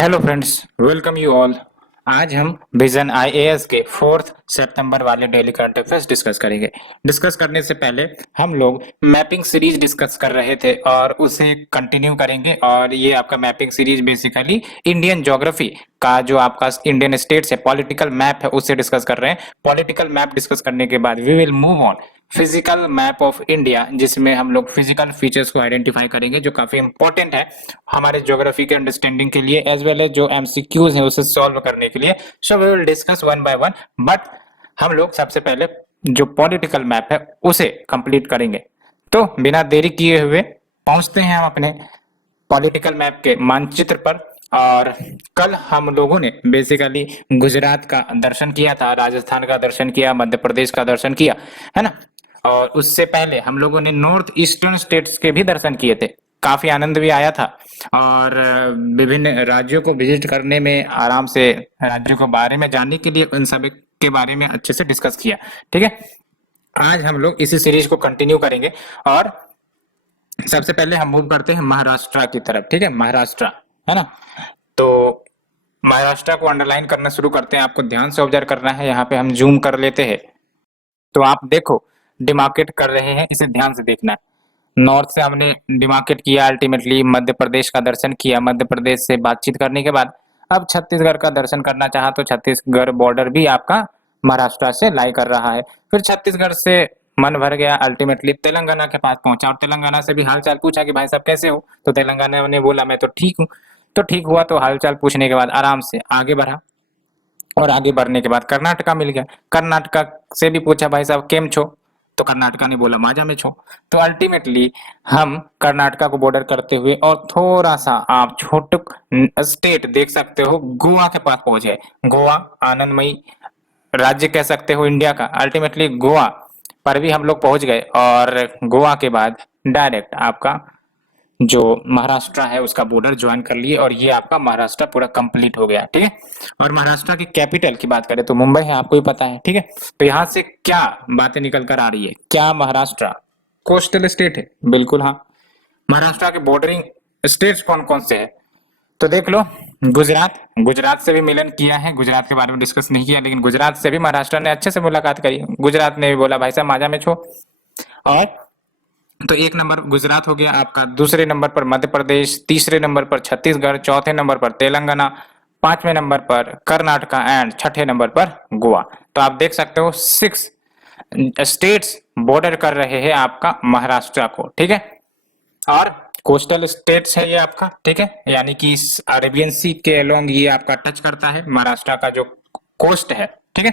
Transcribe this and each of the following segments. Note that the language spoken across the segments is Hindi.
Hello friends, welcome you all. आज हम विजन आईएएस के 4 सितंबर वाले डेली करंट अफेयर्स डिस्कस करेंगे। डिस्कस करने से पहले हम लोग मैपिंग सीरीज डिस्कस कर रहे थे और उसे कंटिन्यू करेंगे। और ये आपका mapping series basically Indian geography का जो आपका इंडियन स्टेट्स है, पॉलिटिकल मैप है, उससे डिस्कस कर रहे हैं। पॉलिटिकल मैप डिस्कस करने के बाद we will move on physical map of India, जिसमें हम लोग फिजिकल फीचर्स को आइडेंटिफाई करेंगे जो काफी इंपॉर्टेंट है हमारे ज्योग्राफी के अंडरस्टैंडिंग के लिए, एज वेल एज जो एमसीक्यूज हैं उसे सॉल्व करने के लिए। So we will discuss one by one, but हम लोग सबसे पहले जो पॉलिटिकल मैप है उसे कंप्लीट करेंगे। तो बिना देरी किए हुए पहुंचते हैं हम अपने पॉलिटिकल मैप के मानचित्र पर। और कल हम लोगों ने बेसिकली गुजरात का दर्शन किया था, राजस्थान का दर्शन किया, मध्य प्रदेश का दर्शन किया, है ना। और उससे पहले हम लोगों ने नॉर्थ ईस्टर्न स्टेट्स के भी दर्शन किए थे। काफी आनंद भी आया था और विभिन्न राज्यों को विजिट करने में, आराम से राज्यों के बारे में जानने के लिए उन सभी के बारे में अच्छे से डिस्कस किया। ठीक है, आज हम लोग इसी सीरीज को कंटिन्यू करेंगे और सबसे पहले हम मूव करते हैं महाराष्ट्र की तरफ। ठीक है, महाराष्ट्र, है ना। तो महाराष्ट्र को अंडरलाइन करना शुरू करते हैं। आपको ध्यान से ऑब्जर्व करना है। यहाँ पे हम जूम कर लेते हैं तो आप देखो डिमार्केट कर रहे हैं, इसे ध्यान से देखना है। नॉर्थ से हमने डिमार्केट किया, अल्टीमेटली मध्य प्रदेश का दर्शन किया। मध्य प्रदेश से बातचीत करने के बाद अब छत्तीसगढ़ का दर्शन करना चाहा तो छत्तीसगढ़ बॉर्डर भी आपका महाराष्ट्र से लाई कर रहा है। फिर छत्तीसगढ़ से मन भर गया, अल्टीमेटली तेलंगाना के पास पहुंचा और तेलंगाना से भी हालचाल पूछा कि भाई साहब कैसे हो। तो तेलंगाना ने बोला मैं तो ठीक हूँ। तो ठीक हुआ, तो हालचाल पूछने के बाद आराम से आगे बढ़ा और आगे बढ़ने के बाद कर्नाटका मिल गया। कर्नाटका से भी पूछा भाई साहब केम छो, तो कर्नाटका ने बोला माजा में छो। तो अल्टीमेटली हम कर्नाटका को बॉर्डर करते हुए और थोड़ा सा आप छोटुक स्टेट देख सकते हो, गोवा के पास पहुंचे। गोवा आनंदमयी राज्य कह सकते हो इंडिया का। अल्टीमेटली गोवा पर भी हम लोग पहुंच गए और गोवा के बाद डायरेक्ट आपका जो महाराष्ट्र है उसका बॉर्डर ज्वाइन कर लिए और ये आपका महाराष्ट्र पूरा कंप्लीट हो गया। ठीक है, और महाराष्ट्र की कैपिटल की बात करें तो मुंबई है, आपको ही पता है। ठीक है, तो यहाँ से क्या बातें निकल कर आ रही है, क्या महाराष्ट्र कोस्टल स्टेट है? बिल्कुल हाँ। महाराष्ट्र के बॉर्डरिंग स्टेट्स कौन कौन से है तो देख लो। गुजरात, गुजरात से भी मिलन किया है, गुजरात के बारे में डिस्कस नहीं किया, लेकिन गुजरात से भी महाराष्ट्र ने अच्छे से मुलाकात करी। गुजरात ने भी बोला भाई साहब माजा में छो। और तो एक नंबर गुजरात हो गया आपका, दूसरे नंबर पर मध्य प्रदेश, तीसरे नंबर पर छत्तीसगढ़, चौथे नंबर पर तेलंगाना, पांचवें नंबर पर कर्नाटका एंड छठे नंबर पर गोवा। तो आप देख सकते हो 6 स्टेट्स बॉर्डर कर रहे हैं आपका महाराष्ट्र को। ठीक है, और कोस्टल स्टेट्स है ये आपका। ठीक है, यानी कि इस अरेबियन सी के अलोंग ये आपका टच करता है महाराष्ट्र का जो कोस्ट है। ठीक है,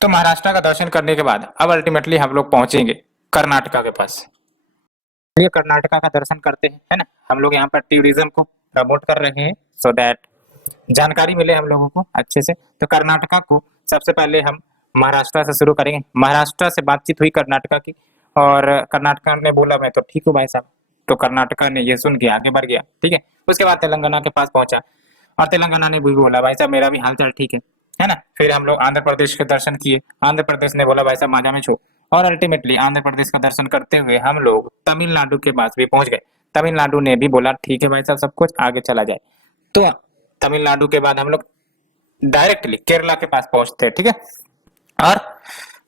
तो महाराष्ट्र का दर्शन करने के बाद अब अल्टीमेटली हम लोग पहुंचेंगे कर्नाटका के पास। ये कर्नाटका का दर्शन करते हैं, है ना। हम लोग यहाँ पर टूरिज्म को प्रमोट कर रहे हैं सो दैट जानकारी मिले हम लोगों को अच्छे से। तो कर्नाटका को सबसे पहले हम महाराष्ट्र से शुरू करेंगे। महाराष्ट्र से बातचीत हुई कर्नाटका की और कर्नाटका ने बोला मैं तो ठीक हूँ भाई साहब। तो कर्नाटका ने ये सुन के आगे बढ़ गया। ठीक है, उसके बाद तेलंगाना के पास पहुंचा और तेलंगाना ने भी बोला भाई साहब मेरा भी हालचाल ठीक है ना। फिर हम लोग आंध्र प्रदेश के दर्शन किए। आंध्र प्रदेश ने बोला भाई साहब माजा में छो। और अल्टीमेटली आंध्र प्रदेश का दर्शन करते हुए हम लोग तमिलनाडु के पास भी पहुंच गए। तमिलनाडु ने भी बोला ठीक है भाई साहब सब कुछ आगे चला जाए। तो तमिलनाडु के बाद हम लोग डायरेक्टली केरला के पास पहुंचते हैं। ठीक है, और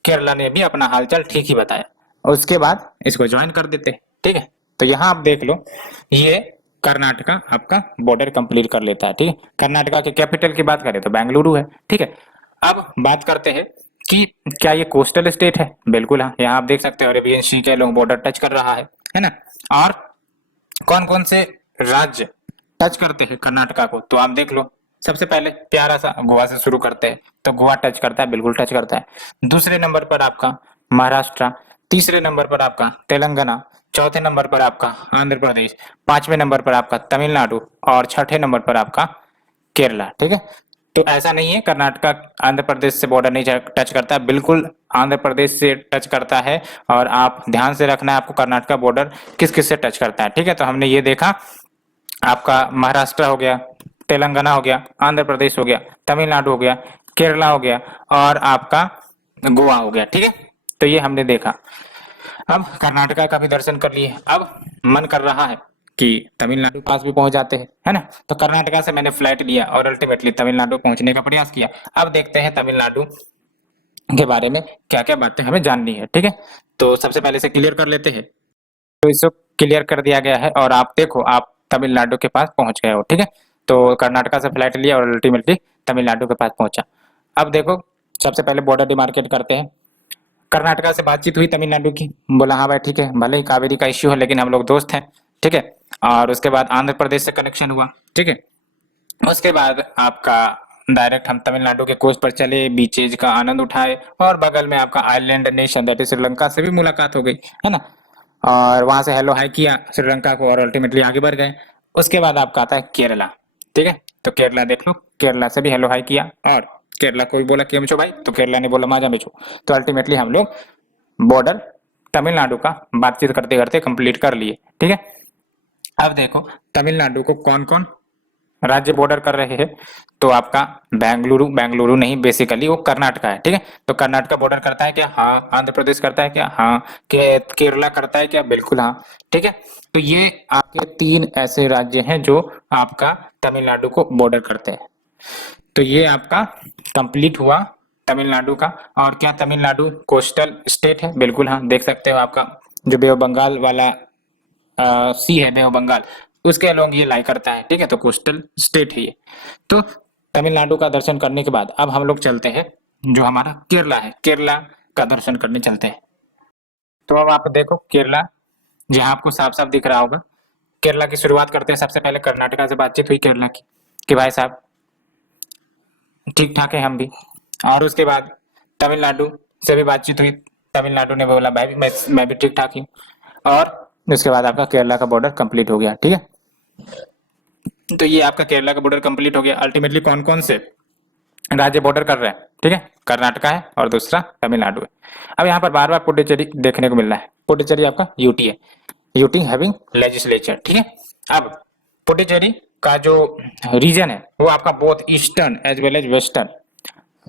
केरला ने भी अपना हालचाल ठीक ही बताया। उसके बाद इसको ज्वाइन कर देते हैं। ठीक है, तो यहाँ आप देख लो ये कर्नाटका आपका बॉर्डर कंप्लीट कर लेता है। ठीक है, कर्नाटका के कैपिटल की बात करें तो बेंगलुरु है। ठीक है, अब बात करते हैं कि क्या ये कोस्टल स्टेट है? बिल्कुल हाँ। यहाँ आप देख सकते हो अरेबियन सी के लोग बॉर्डर टच कर रहा है ना। और कौन कौन से राज्य टच करते हैं कर्नाटका को तो आप देख लो। सबसे पहले प्यारा सा गोवा से शुरू करते हैं, तो गोवा टच करता है, बिल्कुल टच करता है। दूसरे नंबर पर आपका महाराष्ट्र, तीसरे नंबर पर आपका तेलंगाना, चौथे नंबर पर आपका आंध्र प्रदेश, पांचवें नंबर पर आपका तमिलनाडु और छठे नंबर पर आपका केरला। ठीक है, तो ऐसा नहीं है कर्नाटका आंध्र प्रदेश से बॉर्डर नहीं टच करता, बिल्कुल आंध्र प्रदेश से टच करता है। और आप ध्यान से रखना है आपको कर्नाटका बॉर्डर किस किस से टच करता है। ठीक है, तो हमने ये देखा आपका महाराष्ट्र हो गया, तेलंगाना हो गया, आंध्र प्रदेश हो गया, तमिलनाडु हो गया, केरला हो गया और आपका गोवा हो गया। ठीक है, तो ये हमने देखा। अब कर्नाटका का भी दर्शन कर लिए। अब मन कर रहा है कि तमिलनाडु पास भी पहुंच जाते हैं, है ना। तो कर्नाटका से मैंने फ्लाइट लिया और अल्टीमेटली तमिलनाडु पहुंचने का प्रयास किया। अब देखते हैं तमिलनाडु के बारे में क्या क्या बातें हमें जाननी है, ठीक है। तो सबसे पहले से क्लियर कर लेते हैं। तो इसको क्लियर कर दिया गया है और आप देखो आप तमिलनाडु के पास पहुंच गए हो, ठीक है। तो कर्नाटका से फ्लाइट लिया और अल्टीमेटली तमिलनाडु के पास पहुंचा। अब देखो सबसे पहले बॉर्डर डिमार्केट करते हैं। कर्नाटका से बातचीत हुई तमिलनाडु की, बोला हाँ भाई ठीक है, भले ही कावेरी का इश्यू है लेकिन हम लोग दोस्त हैं, ठीक है। और उसके बाद आंध्र प्रदेश से कनेक्शन हुआ, ठीक है। उसके बाद आपका डायरेक्ट हम तमिलनाडु के कोस्ट पर चले, बीचेज का आनंद उठाए और बगल में आपका island nation that is Sri Lanka से भी मुलाकात हो गई, है ना। और वहां से हेलो हाई किया श्रीलंका को और अल्टीमेटली आगे बढ़ गए। उसके बाद आपका आता है केरला, ठीक है। तो केरला देख लो, केरला से भी हेलो हाई किया और केरला को भी बोला केम छो भाई, तो केरला ने बोला माजा मिछो। तो अल्टीमेटली हम लोग बॉर्डर तमिलनाडु का बातचीत करते करते कंप्लीट कर लिए, ठीक है। अब देखो तमिलनाडु को कौन कौन राज्य बॉर्डर कर रहे हैं। तो आपका बेंगलुरु, बेंगलुरु नहीं बेसिकली वो कर्नाटका है, ठीक है। तो कर्नाटका बॉर्डर करता है क्या? हाँ। आंध्र प्रदेश करता है क्या? हाँ। केरला करता है क्या? बिल्कुल हाँ, ठीक है। तो ये आपके 3 ऐसे राज्य हैं जो आपका तमिलनाडु को बॉर्डर करते हैं। तो ये आपका कंप्लीट हुआ तमिलनाडु का। और क्या तमिलनाडु कोस्टल स्टेट है? बिल्कुल हाँ, देख सकते हो आपका जो बे ऑफ बंगाल वाला सी है, बे ऑफ बंगाल, उसके अलोंग ये लाई करता है, ठीक है। तो कोस्टल स्टेट है ये। तो तमिलनाडु का दर्शन करने के बाद अब हम लोग चलते हैं जो हमारा केरला है, केरला का दर्शन करने चलते हैं। तो अब आप देखो केरला, जहाँ आपको साफ साफ दिख रहा होगा। केरला की शुरुआत करते हैं। सबसे पहले कर्नाटका से बातचीत हुई केरला की कि भाई साहब ठीक ठाक है हम भी। और उसके बाद तमिलनाडु से भी बातचीत हुई। तमिलनाडु ने बोला भाई मैं भी ठीक ठाक ही हूँ। और उसके बाद आपका केरला का बॉर्डर कंप्लीट हो गया, ठीक है। तो ये आपका केरला का बॉर्डर कंप्लीट हो गया। अल्टीमेटली कौन कौन से राज्य बॉर्डर कर रहे हैं, ठीक है। कर्नाटका है और दूसरा तमिलनाडु है। अब यहाँ पर बार बार पुडुचेरी देखने को मिल रहा है। पुडुचेरी आपका यूटी है, यूटी हैविंग लेजिस्लेचर, ठीक है। अब पुडुचेरी का जो रीजन है वो आपका both eastern as well as western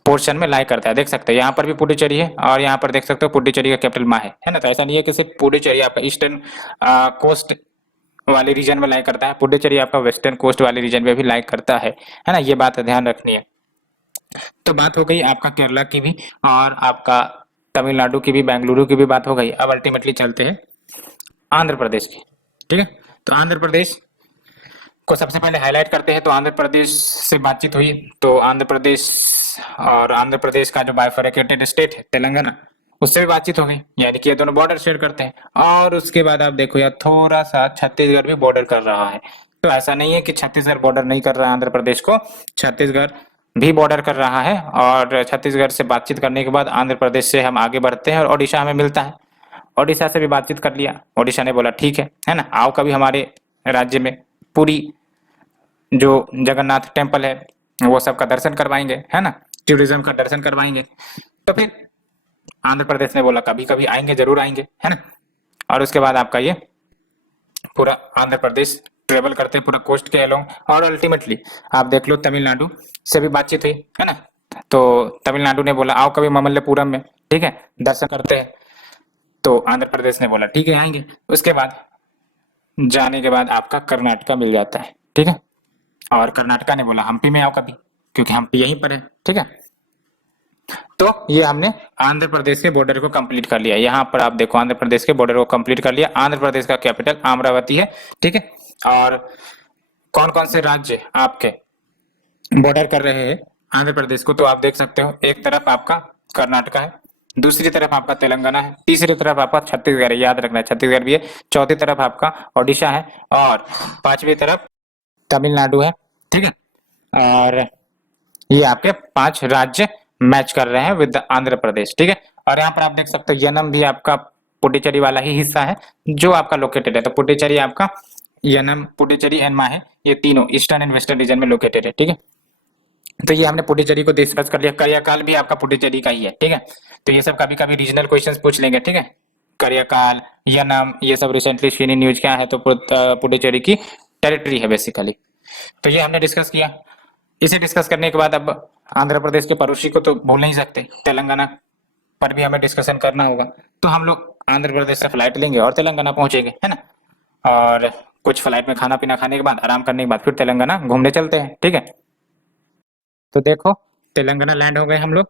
portion में लाई करता है। देख सकते हैं यहाँ पर भी पुडुचेरी है और यहाँ पर देख सकते हो पुडुचेरी का कैपिटल मा है ना। तो ऐसा नहीं है कि सिर्फ पुडुचेरी आपका ईस्टर्न कोस्ट वाले रीजन में लाई करता है, पुडुचेरी आपका वेस्टर्न कोस्ट वाले रीजन में भी लाई करता है ना। ये बात ध्यान रखनी है। तो बात हो गई आपका केरला की भी और आपका तमिलनाडु की भी, बेंगलुरु की भी बात हो गई। अब अल्टीमेटली चलते हैं आंध्र प्रदेश की, ठीक है। तो आंध्र प्रदेश को सबसे पहले हाईलाइट करते हैं। तो आंध्र प्रदेश से बातचीत हुई। तो आंध्र प्रदेश और आंध्र प्रदेश का जो बाइफरकेटेड स्टेट है तेलंगाना, उससे भी बातचीत हो गई, यानी कि ये दोनों बॉर्डर शेयर करते हैं। और उसके बाद आप देखो यार थोड़ा सा छत्तीसगढ़ भी बॉर्डर कर रहा है। तो ऐसा नहीं है कि छत्तीसगढ़ बॉर्डर नहीं कर रहा है आंध्र प्रदेश को, छत्तीसगढ़ भी बॉर्डर कर रहा है। और छत्तीसगढ़ से बातचीत करने के बाद आंध्र प्रदेश से हम आगे बढ़ते हैं और ओडिशा हमें मिलता है। ओडिशा से भी बातचीत कर लिया, ओडिशा ने बोला ठीक है ना, आओ कभी हमारे राज्य में, पूरी जो जगन्नाथ टेम्पल है वो सब का दर्शन करवाएंगे, है ना, टूरिज्म का दर्शन करवाएंगे। तो फिर आंध्र प्रदेश ने बोला कभी कभी आएंगे, जरूर आएंगे, है ना। और उसके बाद आपका ये पूरा आंध्र प्रदेश ट्रेवल करते हैं पूरा कोस्ट के अलोंग। और अल्टीमेटली आप देख लो तमिलनाडु से भी बातचीत हुई, है ना। तो तमिलनाडु ने बोला आओ कभी ममल्लपुरम में, ठीक है, दर्शन करते हैं। तो आंध्र प्रदेश ने बोला ठीक है आएंगे। उसके बाद जाने के बाद आपका कर्नाटका मिल जाता है, ठीक है। और कर्नाटका ने बोला हम्पी में आओ कभी, क्योंकि हम्पी यहीं पर है, ठीक है। तो ये हमने आंध्र प्रदेश के बॉर्डर को कंप्लीट कर लिया। यहाँ पर आप देखो आंध्र प्रदेश के बॉर्डर को कंप्लीट कर लिया। आंध्र प्रदेश का कैपिटल अमरावती है, ठीक है। और कौन कौन से राज्य आपके बॉर्डर कर रहे हैं आंध्र प्रदेश को, तो आप देख सकते हो एक तरफ आपका कर्नाटका है, दूसरी तरफ आपका तेलंगाना है, तीसरी तरफ आपका छत्तीसगढ़ है, याद रखना है छत्तीसगढ़ भी है, चौथी तरफ आपका ओडिशा है और पांचवी तरफ तमिलनाडु है, ठीक है। और ये आपके 5 राज्य मैच कर रहे हैं विद आंध्र प्रदेश, ठीक है। और यहाँ पर आप देख सकते हो यनम भी आपका पुडुचेरी वाला ही हिस्सा है जो आपका लोकेटेड है। तो पुडुचेरी आपका, यनम, पुडुचेरी एंड माहे, ये तीनों ईस्टर्न एंड वेस्टर्न रीजन में लोकेटेड है, ठीक है। तो ये हमने पुडुचेरी को डिस्कस कर लिया। करियाकाल भी आपका पुडुचेरी का ही है, ठीक है। तो ये सब कभी कभी रीजनल क्वेश्चंस पूछ लेंगे, ठीक है। करियाकाल, यनम, ये सब रिसेंटली सीनी न्यूज क्या है, तो पुडुचेरी की टेरिटरी है बेसिकली। तो ये हमने डिस्कस किया। इसे डिस्कस करने के बाद अब आंध्र प्रदेश के पड़ोसी को तो भूल नहीं सकते, तेलंगाना पर भी हमें डिस्कशन करना होगा। तो हम लोग आंध्र प्रदेश से फ्लाइट लेंगे और तेलंगाना पहुंचेंगे, है ना। और कुछ फ्लाइट में खाना पीना खाने के बाद, आराम करने के बाद फिर तेलंगाना घूमने चलते हैं, ठीक है। तो देखो तेलंगाना लैंड हो गए हम लोग।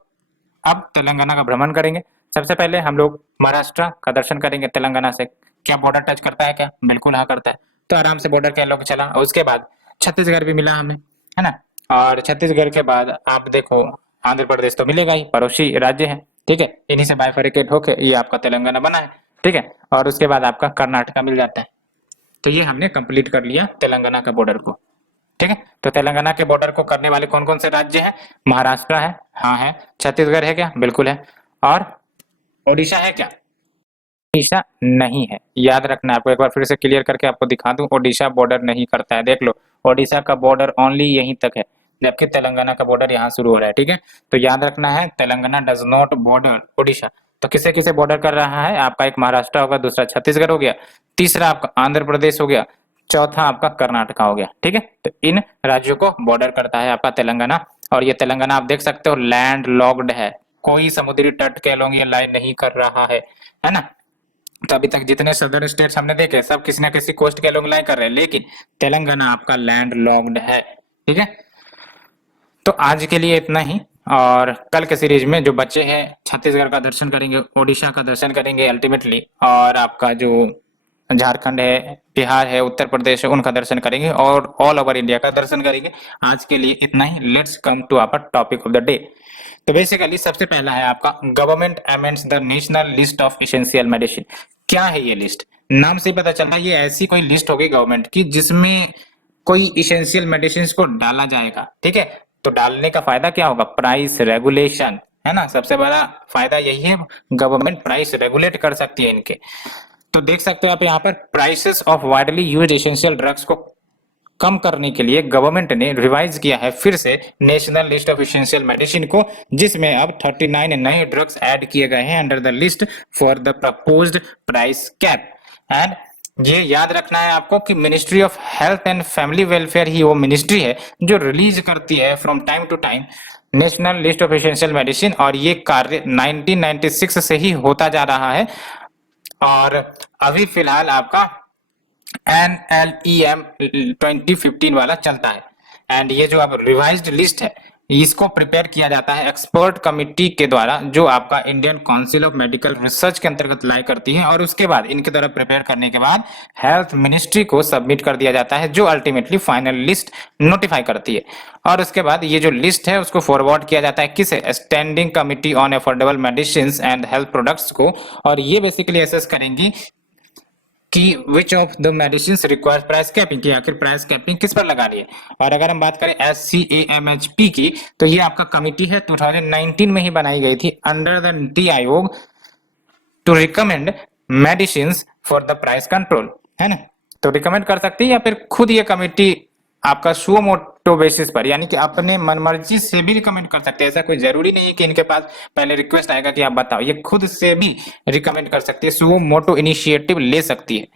अब तेलंगाना का भ्रमण करेंगे। सबसे पहले हम लोग महाराष्ट्र का दर्शन करेंगे तेलंगाना से। क्या बॉर्डर टच करता है क्या? बिल्कुल हाँ करता है। तो आराम से बॉर्डर के लोग चला, और उसके बाद छत्तीसगढ़ भी मिला हमें, है ना। और छत्तीसगढ़ के बाद आप देखो आंध्र प्रदेश तो मिलेगा ही, पड़ोसी राज्य है, ठीक है। इन्हीं से बाइफरकेट होके ये आपका तेलंगाना बना है, ठीक है। और उसके बाद आपका कर्नाटका मिल जाता है। तो ये हमने कंप्लीट कर लिया तेलंगाना का बॉर्डर को, ठीक है। तो तेलंगाना के बॉर्डर को करने वाले कौन कौन से राज्य हैं? महाराष्ट्र है, हाँ है। छत्तीसगढ़ है क्या? बिल्कुल है। और ओडिशा है क्या? ओडिशा नहीं है, याद रखना है आपको। एक बार फिर से क्लियर करके आपको दिखा दूं, ओडिशा बॉर्डर नहीं करता है, देख लो। ओडिशा का बॉर्डर ओनली यहीं तक है, जबकि तेलंगाना का बॉर्डर यहाँ शुरू हो रहा है, ठीक है। तो याद रखना है, Telangana does not border Odisha. तो किसे किसे बॉर्डर कर रहा है? आपका एक महाराष्ट्र होगा, दूसरा छत्तीसगढ़ हो गया, तीसरा आपका आंध्र प्रदेश हो गया, चौथा आपका कर्नाटका हो गया, ठीक है। तो इन राज्यों को बॉर्डर करता है आपका तेलंगाना। और ये तेलंगाना आप देख सकते हो लैंड लॉक्ड है, कोई समुद्री तट के लोग ये लाइन नहीं कर रहा है ना। तो अभी तक जितने सदर्न स्टेट्स हमने देखे सब किसी न किसी कोस्ट के लोग लाई कर रहे हैं, लेकिन तेलंगाना आपका लैंड लॉक्ड है, ठीक है। तो आज के लिए इतना ही, और कल के सीरीज में जो बच्चे हैं छत्तीसगढ़ का दर्शन करेंगे, ओडिशा का दर्शन करेंगे अल्टीमेटली, और आपका जो झारखंड है, बिहार है, उत्तर प्रदेश है, उनका दर्शन करेंगे, और ऑल ओवर इंडिया का दर्शन करेंगे। आज के लिए इतना ही। Let's come to our topic of the day. तो बेसिकली सबसे पहला है आपका government amends the national list of essential medicine. क्या है ये लिस्ट? नाम से ही पता चलता है ये ऐसी कोई लिस्ट होगी गवर्नमेंट की जिसमें कोई इसेंशियल मेडिसिन को डाला जाएगा, ठीक है। तो डालने का फायदा क्या होगा? प्राइस रेगुलेशन, है ना। सबसे बड़ा फायदा यही है, गवर्नमेंट प्राइस रेगुलेट कर सकती है इनके। तो देख सकते हो आप यहाँ पर prices of widely used essential drugs को कम करने के लिए गवर्नमेंट ने रिवाइज किया है फिर से national list of essential medicine को, जिसमें अब 39 नए ड्रग्स ऐड किए गए हैं under the list for the proposed price cap. And ये याद रखना है आपको कि ministry of health and family welfare ही वो मिनिस्ट्री है जो रिलीज करती है from time to time national list of essential medicine, और ये कार्य 1996 से ही होता जा रहा है। और अभी फिलहाल आपका NLEM 2015 वाला चलता है। एंड ये जो अब रिवाइज्ड लिस्ट है इसको प्रिपेयर किया जाता है एक्सपर्ट कमिटी के द्वारा, जो आपका Indian council of medical research के अंतर्गत लाई करती है, और उसके बाद इनके द्वारा प्रिपेयर करने के बाद हेल्थ मिनिस्ट्री को सबमिट कर दिया जाता है, जो अल्टीमेटली फाइनल लिस्ट नोटिफाई करती है। और उसके बाद ये जो लिस्ट है उसको फॉरवर्ड किया जाता है किसे? Standing committee on affordable medicine and health products को। और ये बेसिकली एसेस करेंगी कि which of the medicine require price capping, की आखिर प्राइस कैपिंग किस पर लगानी है। और अगर हम बात करें SCAMHP की, तो ये आपका कमिटी है 2019 में ही बनाई गई थी under the NITI Aayog to recommend medicine for the price control, है ना। तो रिकमेंड कर सकती है, या फिर खुद ये कमिटी आपका सुओ मोटो बेसिस पर, यानी कि अपने मनमर्जी से भी रिकमेंड कर सकते हैं। ऐसा कोई जरूरी नहीं है कि इनके पास पहले रिक्वेस्ट आएगा कि आप बताओ, ये खुद से भी रिकमेंड कर सकती है, सुओ मोटो इनिशिएटिव ले सकती है।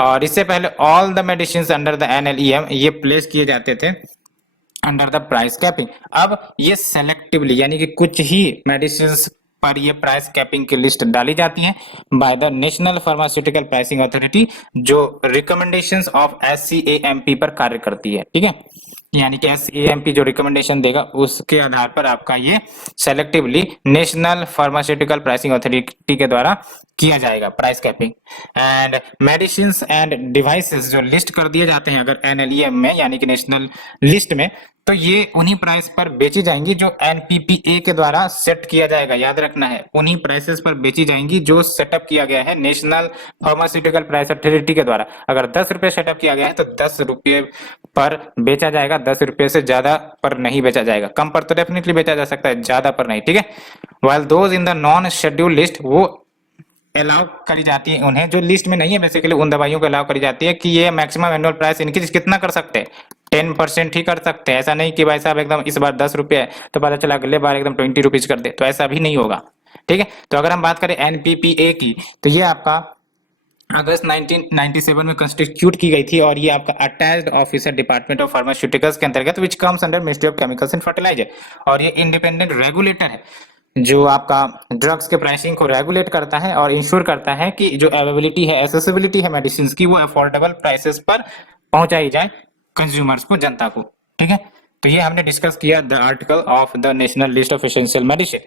और इससे पहले all the medicine under the NLEM ये प्लेस किए जाते थे अंडर द प्राइस कैपिंग। अब ये सेलेक्टिवली, यानी कि कुछ ही मेडिसिन पर ये प्राइस कैपिंग की लिस्ट डाली जाती है by the national pharmaceutical pricing authority, जो रिकमेंडेशंस ऑफ SCAMP पर कार्य करती है, ठीक है। यानी कि SCAMP जो रिकमेंडेशन देगा उसके आधार पर आपका ये selectively national pharmaceutical pricing authority के द्वारा किया जाएगा price capping. And medicine end devices जो लिस्ट कर दिए जाते हैं अगर NLEM में, यानी कि नेशनल लिस्ट में, तो ये उन्हीं प्राइस पर बेची जाएंगी जो NPPA के द्वारा सेट किया जाएगा। याद रखना है, उन्हीं प्राइसेस पर बेची जाएंगी जो सेटअप किया गया है नेशनल फार्मास्यूटिकल प्राइस अथॉरिटी के द्वारा। अगर 10 रुपए सेटअप किया गया है तो 10 रुपए पर बेचा जाएगा, 10 रुपए से ज्यादा पर नहीं बेचा जाएगा। कम पर तो डेफिनेटली बेचा जा सकता है, ज्यादा पर नहीं, ठीक है। While those in the non schedule list वो अलाउ करी जाती है, उन्हें जो लिस्ट में नहीं है बेसिकली उन दवाइयों को अलाउ करी जाती है कि ये मैक्सिमम एनुअल प्राइस इंक्रीज कितना कर सकते हैं, 10% ही कर सकते हैं। ऐसा नहीं कि भाई साहब एकदम इस बार 10 रुपये है तो पता चला अगले बार एकदम 20 रुपीज कर दे, तो ऐसा भी नहीं होगा, ठीक है। तो अगर हम बात करें NPPA की, तो ये आपका अगस्त 1997 में कंस्टिट्यूट की गई थी, और ये आपका attached officer department of pharmaceuticals के अंतर्गत which comes under ministry of chemicals and fertiliser, और ये इंडिपेंडेंट रेगुलेटर है जो आपका ड्रग्स के प्राइसिंग को रेगुलेट करता है और इंश्योर करता है कि जो अवेलेबिलिटी है, एसेसिबिलिटी है मेडिसिन की, वो अफोर्डेबल प्राइसेस पर पहुंचाई जाए कंज्यूमर्स को, जनता को। ठीक है, तो ये हमने डिस्कस किया the article of the national list of essential medicine.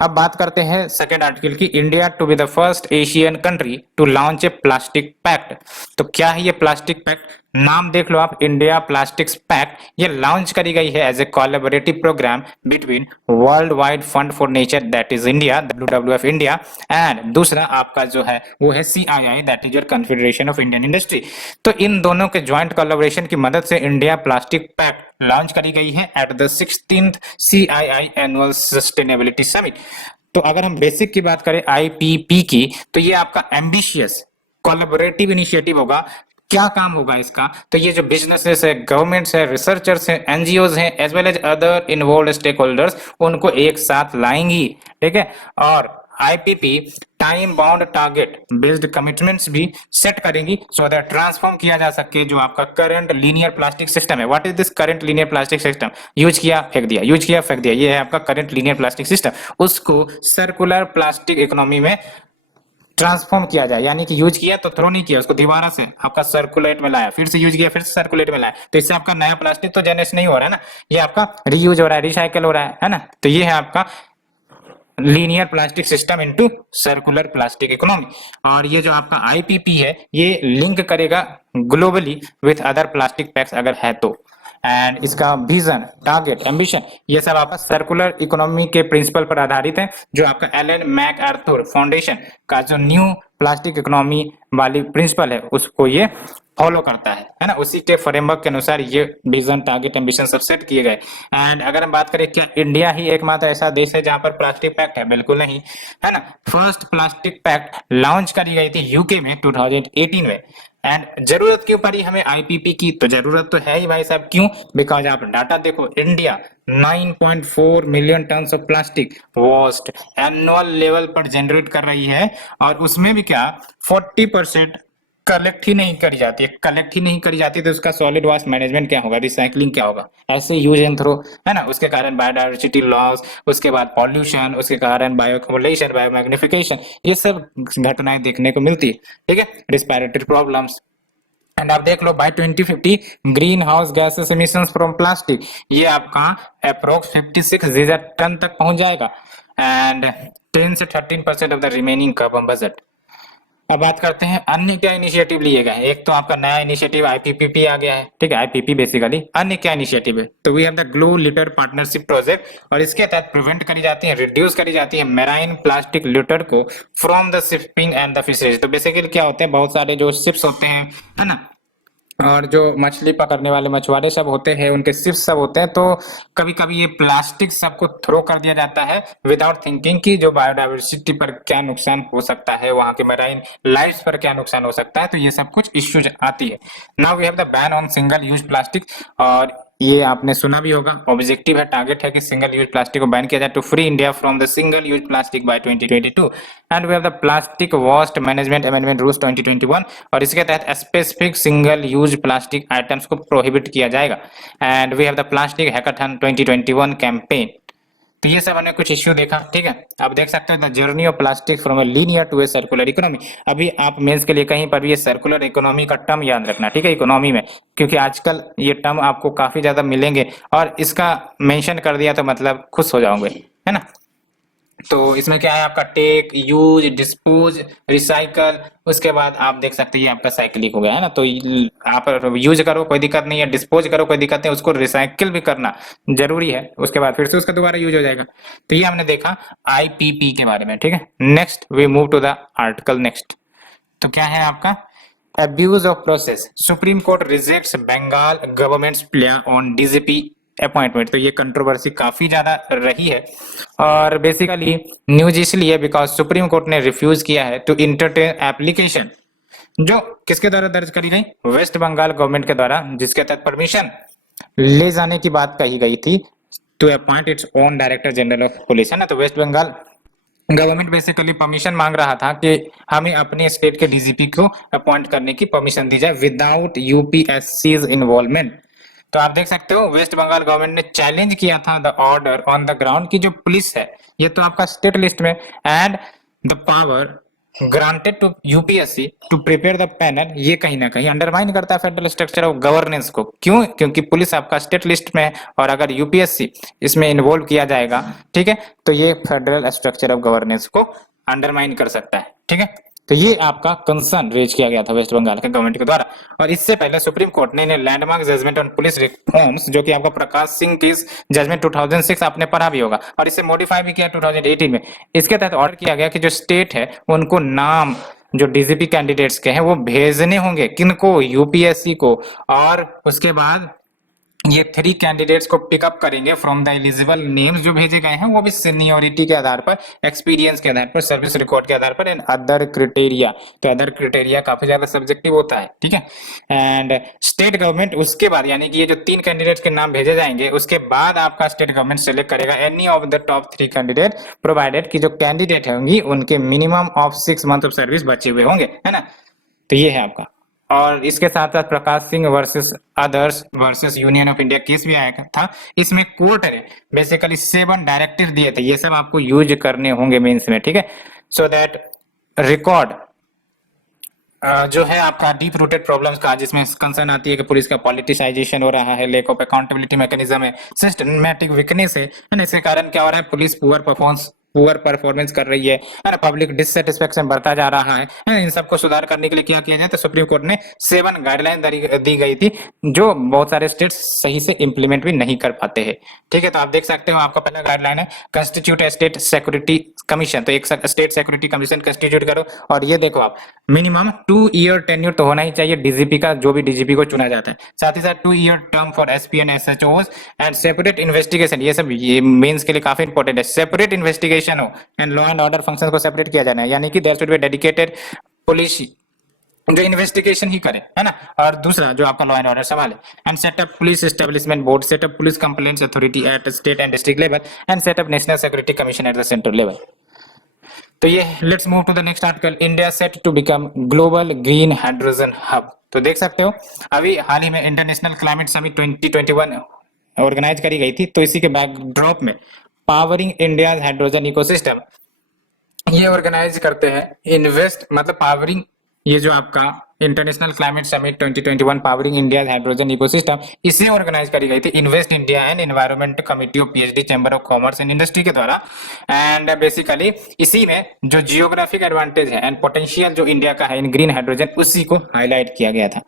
अब बात करते हैं सेकेंड आर्टिकल की, India to be the first Asian country to launch a plastic pact. तो क्या है ये प्लास्टिक पैक्ट? नाम देख लो आप, इंडिया प्लास्टिक्स पैक्ट। ये लॉन्च करी गई है as a collaborative programme between world wide fund for nature that is India, WWF India, and दूसरा आपका जो है वो है CII that is your confederation of Indian industry. तो इन दोनों के ज्वाइंट कोलैबोरेशन की मदद से इंडिया प्लास्टिक पैक्ट लॉन्च करी गई है at the 16th CII annual sustainability summit. तो अगर हम बेसिक की बात करें IPP की, तो ये आपका एम्बिशियस कोलैबोरेटिव इनिशिएटिव होगा। क्या काम होगा इसका? तो ये जो बिजनेसेस है, गवर्नमेंट्स है, रिसर्चर्स है, NGOs हैं, as well as other involve stakeholders, उनको एक साथ लाएंगी। ठीक है, और IPP time bound target based commitments भी सेट करेंगी सो दैट ट्रांसफॉर्म किया जा सके जो आपका करंट लीनियर प्लास्टिक सिस्टम है। What is this current linear plastic system? Use किया फेंक दिया, यूज किया फेंक दिया, ये है आपका करंट लीनियर प्लास्टिक सिस्टम। उसको सर्कुलर प्लास्टिक इकोनॉमी में ट्रांसफॉर्म किया जाए, यानी कि यूज किया तो थ्रो नहीं किया, उसको दोबारा से आपका सर्कुलेट में लाया, फिर से यूज किया, फिर से सर्कुलेट में लाया। तो इससे आपका नया प्लास्टिक तो जनरेट नहीं हो रहा है ना, ये आपका रीयूज हो रहा है, रिसाइकल हो रहा है ना। तो ये है आपका linear plastic system into circular plastic economy. और ये जो आपका IPP है, ये लिंक करेगा globally with other plastic PACS अगर है तो। एंड इसका विजन, टारगेट, एम्बिशन, ये सब आपका सर्कुलर इकोनॉमी के प्रिंसिपल पर आधारित है, जो आपका एलन मैकआर्थर फाउंडेशन का जो न्यू प्लास्टिक इकोनॉमी वाली प्रिंसिपल है उसको ये फॉलो करता है ना। उसी के फ्रेमवर्क के अनुसार ये विजन, टारगेट, एम्बिशन सब सेट किए गए। एंड अगर हम बात करें क्या इंडिया ही एकमात्र ऐसा देश है जहां पर प्लास्टिक पैक्ट है? बिल्कुल नहीं, है ना। फर्स्ट प्लास्टिक पैक्ट लॉन्च करी गई थी UK में 2018 में। एंड जरूरत क्यों पड़ी हमें IPP की? तो जरूरत तो है ही भाई साहब। क्यों? बिकॉज आप डाटा देखो, India 9.4 million ton of plastic waste annual level पर जनरेट कर रही है, और उसमें भी क्या 40% कलेक्ट ही नहीं करी जाती है। कलेक्ट ही नहीं करी जाती तो उसका सॉलिड वेस्ट मैनेजमेंट क्या होगा, रिसाइकलिंग क्या होगा? ऐसे यूज एंड थ्रो, है ना। उसके कारण बायोडाइवर्सिटी लॉस, उसके बाद पॉल्यूशन, उसके कारण बायोअक्युमुलेशन, बायोमैग्निफिकेशन, ये सब घटनाएं देखने को मिलती है। ठीक है, रिस्पिरेटरी प्रॉब्लम्स। एंड आप देख लो by 2050 green house gases emissions from plastic, ये आपका अप्रोक्स 56 गीगा टन तक पहुंच जाएगा। एंड 10 से 13% of the remaining carbon budget. अब बात करते हैं अन्य क्या इनिशिएटिव लिए गए। एक तो आपका नया इनिशिएटिव IPPP आ गया है। ठीक है, IPP बेसिकली। अन्य क्या इनिशिएटिव है? तो we have the GloLitter partnership project, और इसके तहत प्रिवेंट करी जाती है, रिड्यूस करी जाती है मेराइन प्लास्टिक लिटर को from the shipping and the fisheries. तो बेसिकली क्या होते हैं, बहुत सारे जो शिप्स होते हैं, है ना, और जो मछली पकड़ने वाले मछुआरे सब होते हैं, उनके शिप सब होते हैं, तो कभी कभी ये प्लास्टिक सबको थ्रो कर दिया जाता है विदाउट थिंकिंग कि जो बायोडाइवर्सिटी पर क्या नुकसान हो सकता है, वहां के मराइन लाइफ पर क्या नुकसान हो सकता है। तो ये सब कुछ इश्यूज आती है। Now we have the ban on single use plastic, और ये आपने सुना भी होगा, ऑब्जेक्टिव है, टारगेट है कि सिंगल यूज प्लास्टिक को बैन किया जाए, to free India from the single use plastic by 2022। And we have the plastic waste management amendment rules 2021, और इसके तहत specific single use plastic items को प्रोहिबिट किया जाएगा। And we have the plastic hackathon 2021 campaign. तो ये सब हमने कुछ इश्यू देखा। ठीक है, आप देख सकते हैं the journey of plastic from a linear to a circular economy. अभी आप मेंस के लिए कहीं पर भी ये सर्कुलर इकोनॉमी का टर्म याद रखना, ठीक है, इकोनॉमी में, क्योंकि आजकल ये टर्म आपको काफी ज्यादा मिलेंगे, और इसका मेंशन कर दिया तो मतलब खुश हो जाओगे, है ना। तो इसमें क्या है आपका टेक, यूज, डिस्पोज, रिसाइकल, उसके बाद आप देख सकते हैं ये आपका साइक्लिक हो गया, है ना। तो आप यूज करो कोई दिक्कत नहीं है, डिस्पोज करो कोई दिक्कत नहीं, उसको रिसाइकिल भी करना जरूरी है, उसके बाद फिर से उसका दोबारा यूज हो जाएगा। तो ये हमने देखा IPP के बारे में। ठीक है, next we move to the article next. तो क्या है आपका abuse of process, supreme court rejects Bengal government's plan on DGP appointment. तो ये कंट्रोवर्सी काफी ज्यादा रही है, और बेसिकली न्यूज इसलिए बिकॉज सुप्रीम कोर्ट ने रिफ्यूज किया है टू इंटरटेन एप्लीकेशन जो किसके द्वारा दर्ज करी गई, वेस्ट बंगाल गवर्नमेंट के द्वारा, जिसके तहत परमिशन ले जाने की बात कही गई थी to appoint its own director general of police, है ना। तो West Bengal government basically permission मांग रहा था कि हमें अपने स्टेट के DGP को अपॉइंट करने की परमिशन दी जाए विदाउट UPSC's इन्वॉल्वमेंट। तो आप देख सकते हो वेस्ट बंगाल गवर्नमेंट ने चैलेंज किया था the order on the ground की जो पुलिस है, ये तो आपका स्टेट लिस्ट में, and the power granted to UPSC to prepare the panel, ये कहीं ना कहीं अंडरमाइन करता है फेडरल स्ट्रक्चर ऑफ गवर्नेंस को। क्यों? क्योंकि पुलिस आपका स्टेट लिस्ट में है और अगर यूपीएससी इसमें इन्वॉल्व किया जाएगा, ठीक है, तो ये फेडरल स्ट्रक्चर ऑफ गवर्नेंस को अंडरमाइन कर सकता है। ठीक है, तो ये आपका कंसर्न रेज किया गया था वेस्ट बंगाल के गवर्नमेंट के द्वारा। और इससे पहले सुप्रीम कोर्ट ने landmark judgement on police reforms, जो कि आपका प्रकाश सिंह की जजमेंट 2006 आपने पढ़ा भी होगा, और इसे मॉडिफाई भी किया 2018 में। इसके तहत ऑर्डर किया गया कि जो स्टेट है उनको नाम जो डीजीपी कैंडिडेट्स के हैं वो भेजने होंगे, किनको? यूपीएससी को। और उसके बाद ये 3 कैंडिडेट्स को पिकअप करेंगे फ्रॉम द एलिजिबल नेम्स जो भेजे गए हैं, वो भी सीनियोरिटी के आधार पर, एक्सपीरियंस के आधार पर, सर्विस रिकॉर्ड के आधार पर, एंड अदर क्राइटेरिया। तो अदर क्राइटेरिया काफी ज्यादा सब्जेक्टिव होता है, ठीक है। एंड स्टेट गवर्नमेंट उसके बाद, यानी कि ये जो 3 कैंडिडेट्स के नाम भेजे जाएंगे, उसके बाद आपका स्टेट गवर्नमेंट सेलेक्ट करेगा any of the top 3 candidate, provided कि जो कैंडिडेट होंगी उनके minimum of 6 month of service बचे हुए होंगे, है ना। तो ये है आपका। और इसके साथ साथ Prakash Singh versus others versus Union of India case भी आया था। इसमें कोर्ट ने बेसिकली 7 डायरेक्टिव दिए थे, ये सब आपको यूज करने होंगे मेंस में, ठीक है। सो दैट रिकॉर्ड जो है आपका डीप रूटेड प्रॉब्लम्स का, जिसमें कंसर्न आती है कि पुलिस का पॉलिटिसाइजेशन हो रहा है, लेक ऑफ अकाउंटेबिलिटी मैकेनिज्म है, सिस्टमैटिक वीकनेस है, इसके कारण क्या हो रहा है, पुलिस पुअर परफॉर्मेंस कर रही है ना, पब्लिक डिससेटिस्फेक्शन बढ़ता जा रहा है। इन सबको सुधार करने के लिए क्या किया जाए, तो सुप्रीम कोर्ट ने 7 गाइडलाइन दी गई थी, जो बहुत सारे स्टेट्स सही से इंप्लीमेंट भी नहीं कर पाते हैं, ठीक है। तो आप देख सकते हो, आपका पहला गाइडलाइन है कंस्टिट्यूट स्टेट सिक्योरिटी कमीशन, तो एक स्टेट सिक्योरिटी कमीशन कंस्टिट्यूट करो। और ये देखो आप, मिनिमम 2 ईयर टेन्योर तो होना ही चाहिए डीजीपी का, जो भी डीजीपी को चुना जाता है। साथ ही साथ 2 year term for SP and SHOs and separate investigation, ये सब ये मेंस के लिए काफी इंपॉर्टेंट है। सेपरेट इन्वेस्टिगेशन हो and law and order functions को सेपरेट किया जाना है, यानी कि there should be dedicated police जो इन्वेस्टिगेशन ही करे, है ना। और दूसरा जो आपका लॉ एंड ऑर्डर संभाले, and setup police establishment board, setup police complaints authority at state and district level, and setup national security commission at the central level. तो ये let's move to the next article, India set to become global green hydrogen hub. तो देख सकते हो, अभी हाल ही में इंटरनेशनल क्लाइमेट समिट 2021 ऑर्गेनाइज करी गई थी, तो इसी के बैकड्रॉप में पावरिंग इंडिया हाइड्रोजन इकोसिस्टम ये ऑर्गेनाइज करते हैं, इन्वेस्ट मतलब पावरिंग, ये जो आपका international climate summit 2021 powering India hydrogen ecosystem, इसे ऑर्गेनाइज करी गई थी invest India and environment committee of PhD chamber of commerce and industry के द्वारा। एंड बेसिकली इसी में जो जियोग्राफिक एडवांटेज है एंड पोटेंशियल जो इंडिया का है इन ग्रीन हाइड्रोजन, उसी को हाईलाइट किया गया था।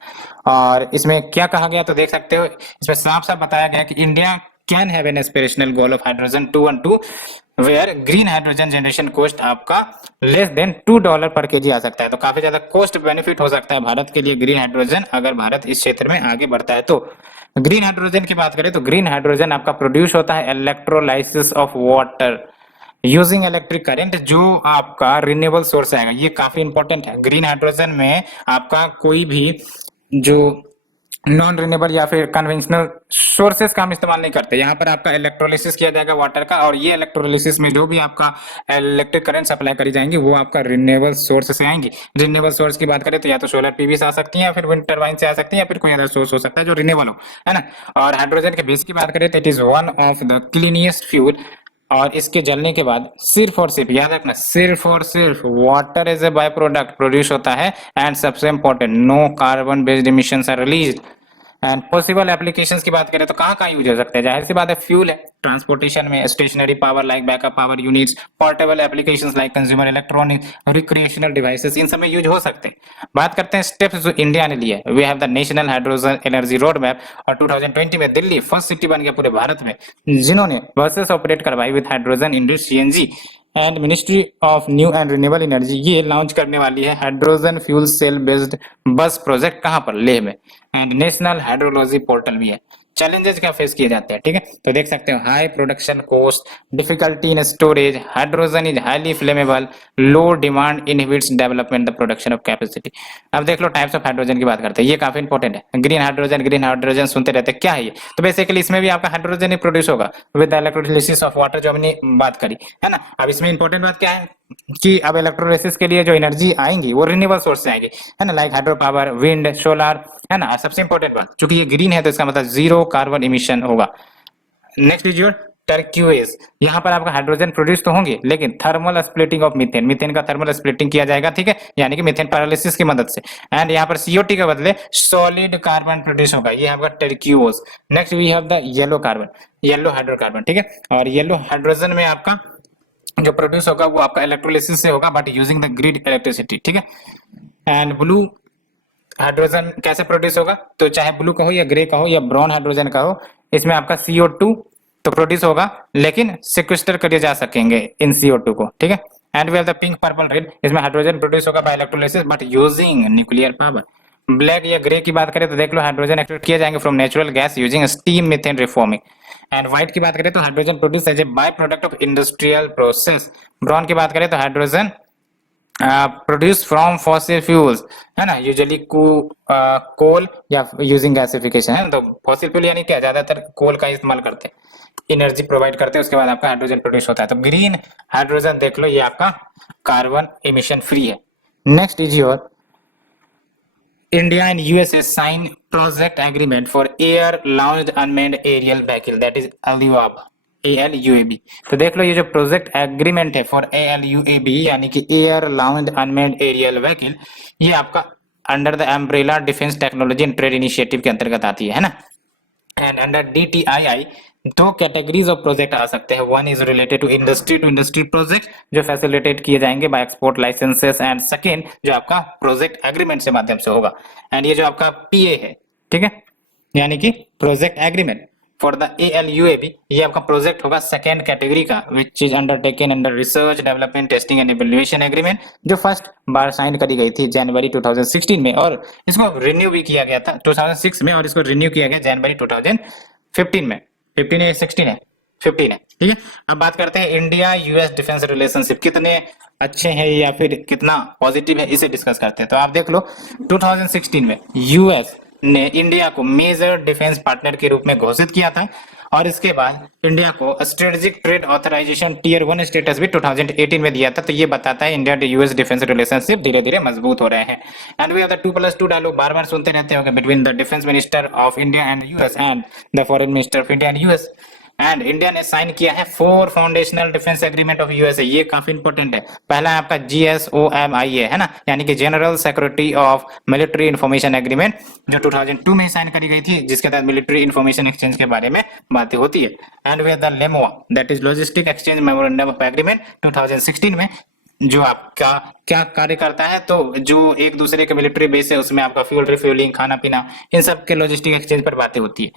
और इसमें क्या कहा गया, तो देख सकते हो, इसमें साफ साफ बताया गया कि India can have an aspirational goal of hydrogen 212 where green hydrogen generation cost आपका लेस देन $2 पर केजी आ सकता है। तो काफी ज्यादा कॉस्ट बेनिफिट हो सकता है भारत के लिए ग्रीन हाइड्रोजन, अगर भारत इस क्षेत्र में आगे बढ़ता है तो। ग्रीन हाइड्रोजन की बात करें तो ग्रीन हाइड्रोजन आपका प्रोड्यूस होता है electrolysis of water using electric current, जो आपका रिन्यूएबल सोर्स आएगा। ये काफी इंपॉर्टेंट है, ग्रीन हाइड्रोजन में आपका कोई भी जो नॉन रिन्यूएबल या फिर कन्वेंशनल सोर्सेस का हम इस्तेमाल नहीं करते। यहाँ पर आपका इलेक्ट्रोलिसिस किया जाएगा वाटर का, और ये इलेक्ट्रोलिसिस में जो भी आपका इलेक्ट्रिक करंट सप्लाई करी जाएंगी वो आपका रिन्यूएबल सोर्स से आएंगी। रिन्यूएबल सोर्स की बात करें तो या तो सोलर पीवी से आ सकती है, या फिर विंड टरबाइन से आ सकती है, या फिर कोई अदर सोर्स हो सकता है जो रिन्यूएबल हो, है ना। और हाइड्रोजन के बेस की बात करें तो it is one of the cleanest fuel, और इसके जलने के बाद सिर्फ और सिर्फ याद रखना, सिर्फ और सिर्फ water as a byproduct produce होता है, एंड सबसे important no carbon based emissions are released. And possible applications की बात करें तो कहाँ कहाँ यूज हो सकते हैं, जाहिर सी बात है फ्यूल है, ट्रांसपोर्टेशन में, stationary power like backup power units, portable applications like consumer electronics, recreational devices, इन सब में यूज हो सकते हैं। बात करते हैं स्टेप्स जो इंडिया ने लिए, we have the national hydrogen energy road map, और 2020 में दिल्ली फर्स्ट सिटी बन गया पूरे भारत में जिन्होंने बसेस ऑपरेट करवाई with hydrogen induced CNG. And ministry of new and renewable energy ये लॉन्च करने वाली है हाइड्रोजन फ्यूल सेल बेस्ड बस प्रोजेक्ट, कहां पर, लेह में। एंड नेशनल हाइड्रोलॉजी पोर्टल भी है। चैलेंजेस क्या फेस किए जाते हैं, ठीक है, तो देख सकते हो, high production cost, difficulty in storage, hydrogen is highly flammable, low demand inhibits development the production of capacity. अब देख लो टाइप्स ऑफ हाइड्रोजन की बात करते हैं, ये काफी इंपॉर्टेंट है। ग्रीन हाइड्रोजन सुनते रहते हैं, क्या है ये, तो बेसिकली इसमें भी आपका हाइड्रोजन ही प्रोड्यूस होगा with the electrolysis of water, जो हमने बात करी, है ना। अब इसमें इंपॉर्टेंट बात क्या है, कि अब इलेक्ट्रोलिसिस के लिए जो एनर्जी आएंगी वो रिन्यूएबल सोर्स से आएंगी, है ना, like hydro power, wind, solar, है ना। सबसे इंपॉर्टेंट बात, क्योंकि ये ग्रीन है तो इसका मतलब जीरो कार्बन इमिशन होगा। Next is your turquoise. यहाँ पर आपका हाइड्रोजन प्रोड्यूस तो होंगे लेकिन thermal splitting of methane, methane का थर्मल स्प्लिटिंग किया जाएगा, ठीक है, यानी कि मीथेन पैरालिसिस की मदद से। एंड यहाँ पर सीओटी के बदले सॉलिड कार्बन प्रोड्यूस होगा, ये आपका turquoise. Next we have the yellow carbon, yellow hydrocarbon, ठीक है। और येलो हाइड्रोजन में आपका जो प्रोड्यूस होगा वो आपका इलेक्ट्रोलिसिस से होगा but using the grid electricity, ठीक है। एंड ब्लू हाइड्रोजन कैसे प्रोड्यूस होगा, तो चाहे ब्लू कहो या ग्रे कहो या ब्राउन हाइड्रोजन कहो, इसमें आपका CO2 तो प्रोड्यूस होगा लेकिन सिक्वेस्टर करे जा सकेंगे इन CO2 को, ठीक है। And we have the pink, purple, red, इसमें हाइड्रोजन प्रोड्यूस होगा by electrolysis but using nuclear power. Black या ग्रे की बात करें तो देख लो हाइड्रोजन एक्सट्रैक्ट किए जाएंगे from natural gas using steam methane reforming. And white की बात करें तो hydrogen produce as a byproduct of industrial process. Brown की बात करें तो hydrogen produce from fossil fuels, है ना, यूजुअली कोल या यूजिंग गैसिफिकेशन, है ना। तो फॉसिल फ्यूल यानी क्या, ज्यादातर कोल का इस्तेमाल करते हैं, एनर्जी प्रोवाइड करते हैं, उसके बाद आपका हाइड्रोजन प्रोड्यूस होता है। तो ग्रीन हाइड्रोजन देख लो ये आपका कार्बन एमिशन फ्री है। Next is your India and USA sign project agreement for air launched unmanned aerial vehicle, that is ALUAB, ALUAB। तो देख लो ये जो प्रोजेक्ट एग्रीमेंट है फॉर ALUAB यानी कि air launched unmanned aerial vehicle, ये आपका under the umbrella defence technology and trade initiative के अंतर्गत आती है ना। एंड अंडर DTII दो कैटेगरीज ऑफ प्रोजेक्ट आ सकते हैं। One is related to industry project जो फैसिलिटेट किए जाएंगे by export licences, and second जो आपका प्रोजेक्ट एग्रीमेंट से माध्यम से होगा। एंड ये जो आपका PA है, ठीक है, यानी कि project agreement for the ALUAB, ये आपका प्रोजेक्ट होगा सेकेंड कैटेगरी का, which is undertaken under research development testing and evaluation agreement, जो फर्स्ट बार साइन करी गई थी जनवरी 2016 में, और इसको रिन्यू भी किया गया था 2006 में, और इसको रिन्यू किया गया जनवरी 2015 में। 15 है 16 है 15 है, ठीक है। अब बात करते हैं इंडिया US डिफेंस रिलेशनशिप कितने अच्छे हैं या फिर कितना पॉजिटिव है, इसे डिस्कस करते हैं। तो आप देख लो 2016 में US ने इंडिया को मेजर डिफेंस पार्टनर के रूप में घोषित किया था, और इसके बाद इंडिया को strategic trade authorisation tier 1 status भी 2018 में दिया था। तो ये बताता है इंडिया US डिफेंस रिलेशनशिप धीरे धीरे मजबूत हो रहे हैं। And we have the 2+2 dialogue, बार बार सुनते रहते होंगे, between the defence minister of India and US and the foreign minister of India and US। And India ने साइन किया है 4 foundational defence agreement of USA, ये काफी इंपॉर्टेंट है। पहला है आपका GSOMIA, है ना, यानी कि general security of military information agreement, जो 2002 में साइन करी गई थी, जिसके तहत मिलिट्री इंफॉर्मेशन एक्सचेंज के बारे में बातें होती है। And we have the LEMOA, that is logistic exchange memorandum of agreement 2016 में, जो आपका क्या कार्य करता है, तो जो एक दूसरे के मिलिट्री बेस है उसमें आपका फ्यूल रिफ्यूलिंग, खाना पीना, इन सब के लॉजिस्टिक एक्सचेंज पर बातें होती है।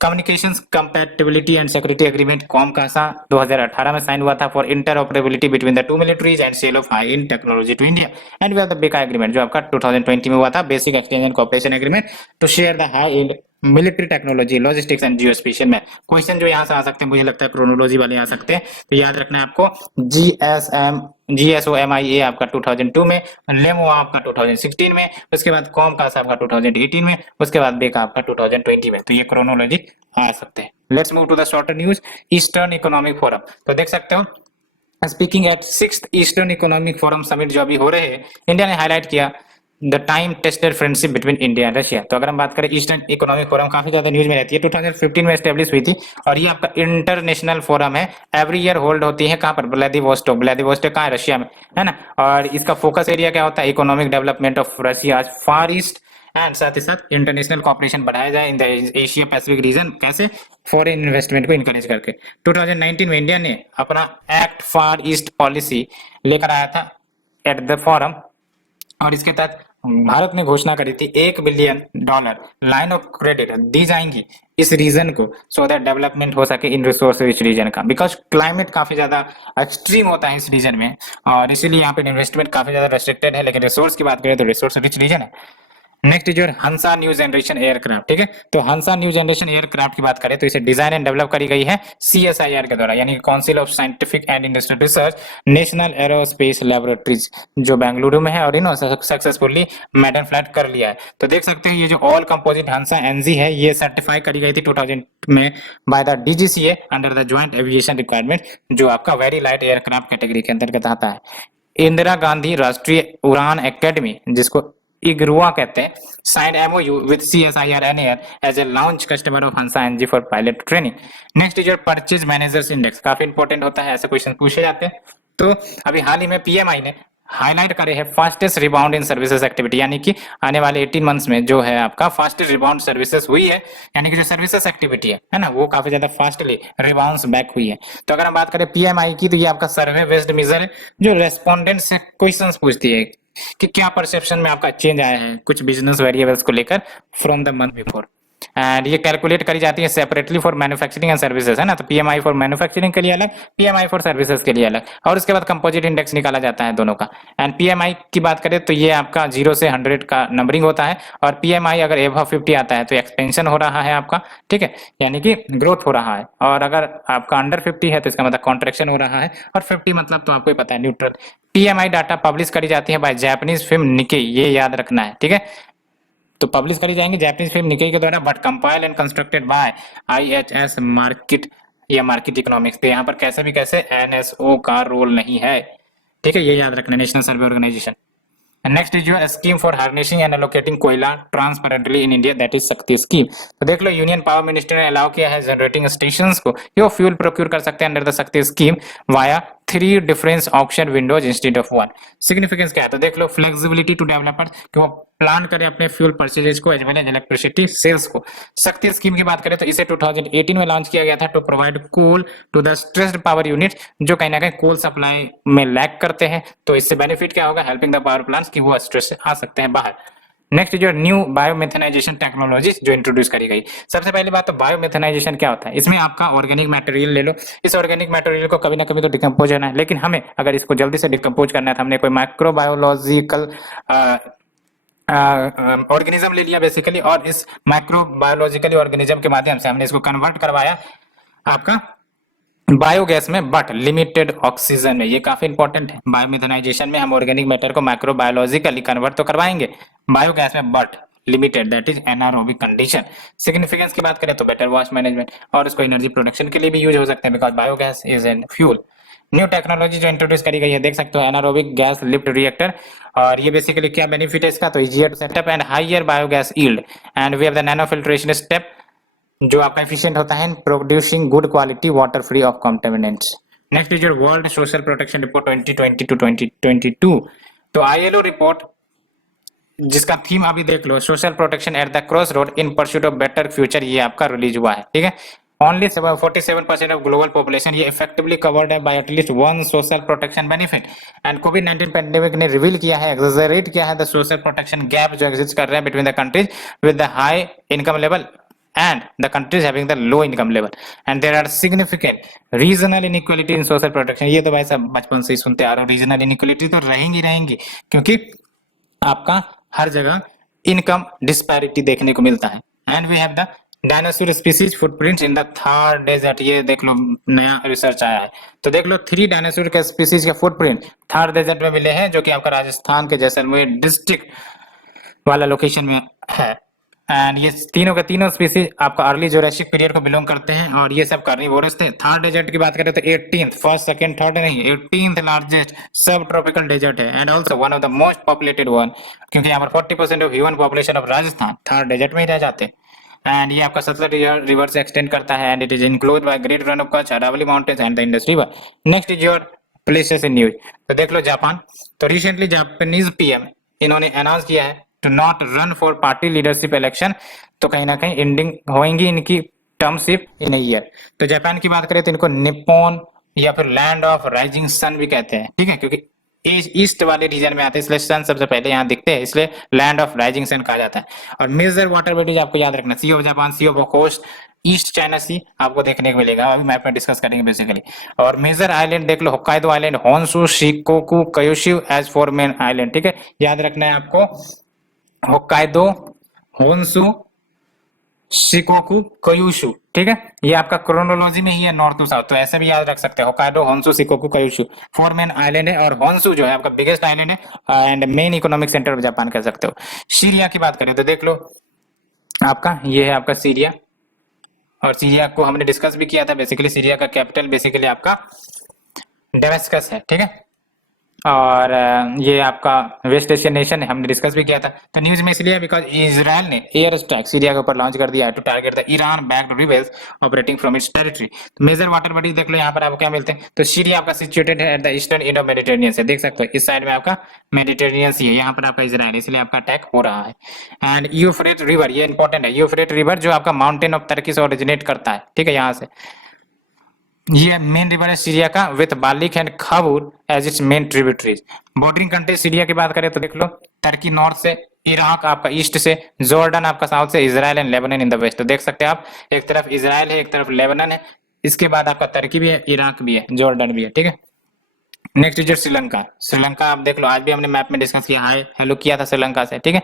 Communications compatibility and security agreement COMCASA 2018 में साइन हुआ था for interoperability between the two militaries and sale of high end technology to India. And we have the BECA agreement जो आपका 2020 में हुआ था, basic exchange and cooperation agreement to share the high end military technology, logistics and geospatial में। क्वेश्चन जो यहाँ से आ सकते हैं, मुझे लगता है क्रोनोलॉजी वाले आ सकते हैं, तो याद रखना है आपको GSOMIA आपका 2002 में, LEMOA आपका 2016 में, उसके बाद COMCASA आपका 2018 में, उसके बाद BECA आपका 2020 में। तो ये क्रोनोलॉजी आ सकते हैं। Let's move to the shorter news, eastern economic forum. तो देख सकते हो speaking at 6th eastern economic forum summit जो अभी हो रहे हैं, इंडिया ने हाईलाइट किया the time tested friendship between India and Russia. तो अगर हम बात करें ईस्टर्न इकोनॉमिक फोरम, काफी ज्यादा न्यूज में रहती है, 2015 में एस्टेब्लिश हुई थी, और ये आपका इंटरनेशनल फोरम है, एवरी ईयर होल्ड होती है। कहाँ पर? व्लादिवोस्टोक। व्लादिवोस्टोक कहाँ है? रशिया में, है ना। और इसका फोकस एरिया क्या होता है? Economic development of Russia far east, and साथ ही साथ इंटरनेशनल कॉपरेशन बढ़ाया जाए in the Asia Pacific region. कैसे? फॉरेन इन्वेस्टमेंट को इनकरेज करके। 2019 में इंडिया ने अपना एक्ट फार ईस्ट पॉलिसी लेकर आया था एट द फोरम, और इसके तहत भारत ने घोषणा करी थी $1 बिलियन लाइन ऑफ क्रेडिट दी जाएंगी इस रीजन को, सो दैट डेवलपमेंट हो सके इन रिसोर्स रिच रीजन का, बिकॉज क्लाइमेट काफी ज्यादा एक्सट्रीम होता है इस रीजन में, और इसीलिए यहाँ पे इन्वेस्टमेंट काफी ज्यादा रेस्ट्रिक्टेड है। लेकिन रिसोर्स की बात करें तो रिसोर्स रिच रीजन है। Next is your Hansa new generation aircraft, ठीक है। तो हंसा न्यू जनरेशन एयरक्राफ्ट की बात करें तो इसे डिजाइन एंड डेवलप करी गई है CSIR के द्वारा, यानी council of scientific and industrial research national aerospace laboratories, जो बेंगलुरु में है, और इन्होंने सक्सेसफुली मैडन फ्लाइट कर लिया है। तो देख सकते हैं ये जो ऑल कंपोजिट हंसा NG है, ये सर्टिफाई करी गई थी 2000 में by the DGCA under the joint aviation requirement, जो आपका वेरी लाइट एयरक्राफ्ट कैटेगरी के अंतर्गत आता है। इंदिरा गांधी राष्ट्रीय उड़ान एकेडमी, जिसको इग्रुआ कहते हैं, signed MOU with CSIR NAR as a launch customer of Hansa NG for pilot training. Next is your purchase managers index, काफी इंपॉर्टेंट होता है, ऐसे क्वेश्चन पूछे जाते हैं। तो अभी हाल ही में PMI ने हाईलाइट करे है फास्टेस्ट रिबाउंड इन सर्विसेज एक्टिविटी, यानी कि आने वाले 18 मंथ्स में जो है आपका फास्टेस्ट रिबाउंड सर्विसेज हुई है, यानी कि जो सर्विसेज एक्टिविटी है ना, वो काफी ज्यादा फास्टली रिबाउंस बैक हुई है। तो अगर हम बात करें PMI की, तो ये आपका सर्वे बेस्ड मेजर है जो रेस्पोंडेंट से क्वेश्चंस पूछती है कि क्या परसेप्शन में आपका चेंज आया है कुछ बिजनेस वेरिएबल्स को लेकर from the month before, and ये कैलकुलेट करी जाती है separately for manufacturing and services, है ना। तो PMI फॉर मैन्युफैक्चरिंग के लिए अलग, PMI फॉर सर्विसेज के लिए अलग, और उसके बाद कंपोजिट इंडेक्स निकाला जाता है दोनों का। एंड PMI की बात करें तो ये आपका 0 से 100 का नंबरिंग होता है, और PMI अगर एबव 50 आता है तो एक्सपेंशन हो रहा है आपका, ठीक है, यानी कि ग्रोथ हो रहा है, और अगर आपका अंडर 50 है तो इसका मतलब कॉन्ट्रेक्शन हो रहा है, और 50 मतलब तो आपको पता है न्यूट्रल। PMI डाटा पब्लिश करी जाती है बाय जापानीज फिल्म निकेई, ये याद रखना है, ठीक है। तो पब्लिश करी जाएंगे जापानीज फिल्म निकेई के द्वारा, but compile and constructed by IHS market या मार्केट इकोनॉमिक्स। तो यहाँ पर कैसे भी कैसे NSO का रोल नहीं है, ठीक है, ये याद रखना, national survey organisation. Next is your scheme for harnessing and allocating Koyla transparently in India, that is Shakti scheme. तो देख लो यूनियन पावर मिनिस्टर ने अलाउ किया है जनरेटिंग स्टेशंस को यो फ्यूल प्रोक्यूर कर सकते हैं अंडर द शक्ति scheme via 3 difference auction Windows instead of 1। Significance क्या है, तो देख लो फ्लेक्सिबिलिटी टू डेवलपर्स कि वो प्लान करें अपने फ्यूल परचेजेस को as well as electricity sales को। शक्ति स्कीम की बात करें तो इसे 2018 में लॉन्च किया गया था to provide coal to the stressed power unit, जो कहीं ना कहीं कोल सप्लाई में लैग करते हैं। तो इससे बेनिफिट क्या होगा, हेल्पिंग द पावर प्लांट्स कि वो स्ट्रेस से आ सकते हैं बाहर। नेक्स्ट जो न्यू बायोमेथेनाइजेशन टेक्नोलॉजी जो इंट्रोड्यूस करी गई। सबसे पहली बात तो बायोमेथेनाइजेशन क्या होता है, इसमें आपका ऑर्गेनिक मटेरियल ले लो, इस ऑर्गेनिक मटेरियल को कभी ना कभी तो डिकम्पोज होना है, लेकिन हमें अगर इसको जल्दी से डिकम्पोज करना है तो हमने कोई माइक्रोबायोलॉजिकल ऑर्गेनिज्म ले लिया बेसिकली, और इस माइक्रोबायोलॉजिकली ऑर्गेनिज्म के माध्यम से हमने इसको कन्वर्ट करवाया आपका बायोगैस में, बट लिमिटेड ऑक्सीजन में। ये काफी इंपॉर्टेंट है, बायोमिथेनाइजेशन में हम ऑर्गेनिक मैटर को माइक्रोबायोलॉजिकली कन्वर्ट तो करवाएंगे बायोगैस में, but limited, that is anaerobic condition. Significance की बात करें तो बेटर वास्ट मैनेजमेंट, और इसको एनर्जी प्रोडक्शन के लिए भी यूज हो सकते हैं because biogas is an fuel. New technology जो इंट्रोड्यूस करी गई है, देख सकते हो एनारोबिक गैस लिफ्ट रिएक्टर, और ये बेसिकली क्या बेनिफिट है इसका, तो easier to set up and higher biogas yield, and we have the nano filtration step जो आपका एफिशिएंट होता है in producing good quality water free of contaminants. Next is your world social protection report 2020 to 2022। तो ILO रिपोर्ट जिसका थीम अभी देख लो, social protection at the cross road in pursuit of better future, ये आपका रिलीज हुआ है, ठीक है। ओनली 47% ऑफ ग्लोबल पॉपुलेशन ये इफेक्टिवली कवर्ड है bye at least one social protection benefit, and covid pandemic ने रिवील किया है, एक्सैजरेट किया है द सोशल प्रोटेक्शन गैप जो एग्जिस्ट कर रहे हैं between the countries with the high income level and the countries having the low income level, and there are significant regional inequality in social protection। ये तो भाई सब बचपन से ही सुनते आ रहे हो, रीजनल इनइक्वालिटी तो रहेंगी क्योंकि आपका हर जगह इनकम डिस्पैरिटी देखने को मिलता है। And we have the dinosaur species footprints in the Thar desert, ये देख लो नया रिसर्च आया है, तो देख लो 3 डायनासोर के स्पीसीज के फुटप्रिंट थार डेजर्ट में मिले हैं, जो कि आपका राजस्थान के जैसलमेर डिस्ट्रिक्ट वाला लोकेशन में है। एंड ये तीनों के तीनों स्पीसीज आपका अर्ली जोरासिक पीरियड को बिलोंग करते हैं, और ये सब कार्निवोरस थे। थार डेजर्ट की बात करें तो 18th, फर्स्ट सेकंड थर्ड नहीं, 18th largest subtropical desert है, and also one of the most populated one, क्योंकि यहाँ पर 40% ऑफ human population of Rajasthan Thar desert में ही रह जाते हैं। एंड ये आपका सतलज रिवर से एक्सटेंड करता है, and it is include by great Rann of Kutch, Aravalli mountains and the Indus river. Next is your places in news. तो देख लो जापान, तो रिसेंटली जापानीज PM इन्होंने अनाउंस किया है to not run for party leadership election, तो कहीं ना कहीं एंडिंग होंगी इनकी टर्मशिप इन ईयर। तो जापान की बात करें तो इनको निप्पॉन या फिर लैंड ऑफ राइजिंग सन भी कहते हैं, ठीक है, क्योंकि ईस्ट वाले रीजन में आते हैं इसलिए सन सबसे पहले यहाँ दिखते हैं, इसलिए लैंड ऑफ राइजिंग सन कहा जाता है। और मेजर वाटर बॉडीज आपको याद रखना, Sea of Japan, Sea of coast, East China Sea आपको देखने को मिलेगा, अभी मैप में डिस्कस करेंगे बेसिकली। और मेजर आइलैंड देख लो, Hokkaido island, Honshu, Shikoku, Kyushu as 4 main island, ठीक है, याद रखना है आपको। Hokkaido, Honshu, Shikoku, Kyushu. ठीक है, ये आपका क्रोनोलॉजी में ही है नॉर्थ टू साउथ, तो ऐसे भी याद रख सकते हैं Hokkaido, Honshu, Shikoku, Kyushu. Four main island है और होन्सू जो है आपका बिगेस्ट आइलैंड है and main economic centre of Japan कह सकते हो। सीरिया की बात करें तो देख लो, आपका ये है आपका सीरिया, और सीरिया को हमने डिस्कस भी किया था। बेसिकली सीरिया का कैपिटल बेसिकली आपका डेमेस्कस है। ठीक है, और ये आपका वेस्ट एशियन नेशन है, हमने डिस्कस भी किया था। तो न्यूज में इसलिए बिकॉज इजराइल ने एयर स्ट्राइक सीरिया के ऊपर लॉन्च कर दिया है to target the Iran backed rebels operating from its territory. तो मेजर वाटर बॉडीज देख लो यहाँ पर आपको क्या मिलते हैं। तो सीरिया आपका सिचुएटेड है at the eastern end of Mediterranean से, देख सकते हो इस साइड में आपका मेडिटेरियन सी है, यहाँ पर आपका इजराइल, इसलिए आपका अटैक हो रहा है। एंड यूफ्रेट रिवर, ये इंपॉर्टेंट है, यूफ्रेट रिवर जो आपका माउंटेन ऑफ टर्की से ओरिजिनेट करता है। ठीक है, यहाँ से ये मेन रिवर है सीरिया का with Balikh and Khabur as its main tributaries. Bordering country Syria की बात करें तो देख लो, टर्की नॉर्थ से, इराक आपका ईस्ट से, जॉर्डन आपका साउथ से, Israel and Lebanon in the west. तो देख सकते हैं आप, एक तरफ इजराइल है, एक तरफ लेबनान है, इसके बाद आपका टर्की भी है, इराक भी है, जॉर्डन भी है। ठीक है, नेक्स्ट इज श्रीलंका। श्रीलंका आप देख लो, आज भी हमने मैप में डिस्कस किया, हाय हेलो किया था श्रीलंका से। ठीक है,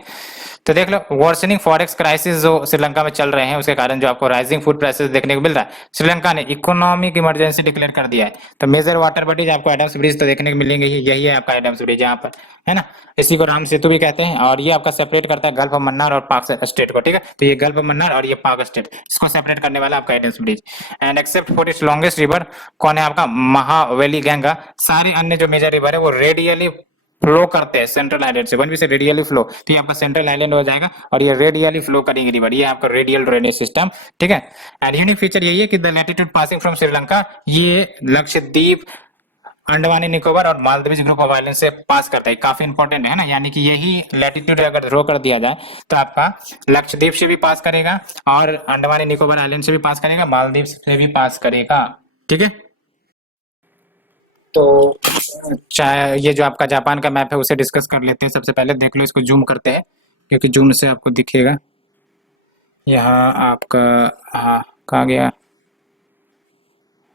तो देख लो वर्सनिंग फॉरेक्स क्राइसिस जो श्रीलंका में चल रहे हैं, उसके कारण जो आपको राइजिंग फूड प्राइसेस देखने को मिल रहा है, श्रीलंका ने इकोनॉमिक इमरजेंसी डिक्लेयर कर दिया है। तो मेजर वाटर बॉडीज आपको एडम्स ब्रिज तो देखने को मिलेंगे ही, यही है आपका एडम्स ब्रिज यहाँ पर, है ना, इसी को राम सेतु भी कहते हैं। और ये आपका सेपरेट करता है गल्फ ऑफ मन्नार और पाक स्टेट को। ठीक है, तो ये गल्फ ऑफ मन्नार और ये पाक स्टेट, इसको सेपरेट करने वाला आपका Adam's Bridge. And except for its longest river, कौन है आपका, महावेली गंगा। सारे अन्य जो मेजर रिवर है वो रेडियली फ्लो करते हैं सेंट्रल आइलैंड से, वन भी से रेडियली फ्लो, तो ये आपका सेंट्रल आइलैंड हो जाएगा, और ये रेडियली फ्लो करेंगे रिवर, ये आपका रेडियल ड्रेनेज सिस्टम। ठीक है, एंड यूनिक फीचर यही है कि the latitude passing from Sri Lanka, ये लक्षद्वीप, अंडमान निकोबार और मालदीव ग्रुप ऑफ आइलैंड से पास करता है, काफी इंपॉर्टेंट है ना, यानी कि यही लैटिट्यूड अगर ड्रॉ कर दिया जाए तो आपका लक्षद्वीप से भी पास करेगा, और अंडमान निकोबार आइलैंड से भी पास करेगा, मालदीव से भी पास करेगा। ठीक है, तो चाहे ये जो आपका जापान का मैप है उसे डिस्कस कर लेते हैं। सबसे पहले देख लो, इसको जूम करते हैं क्योंकि जूम से आपको दिखेगा। यहाँ आपका, हाँ कहाँ गया,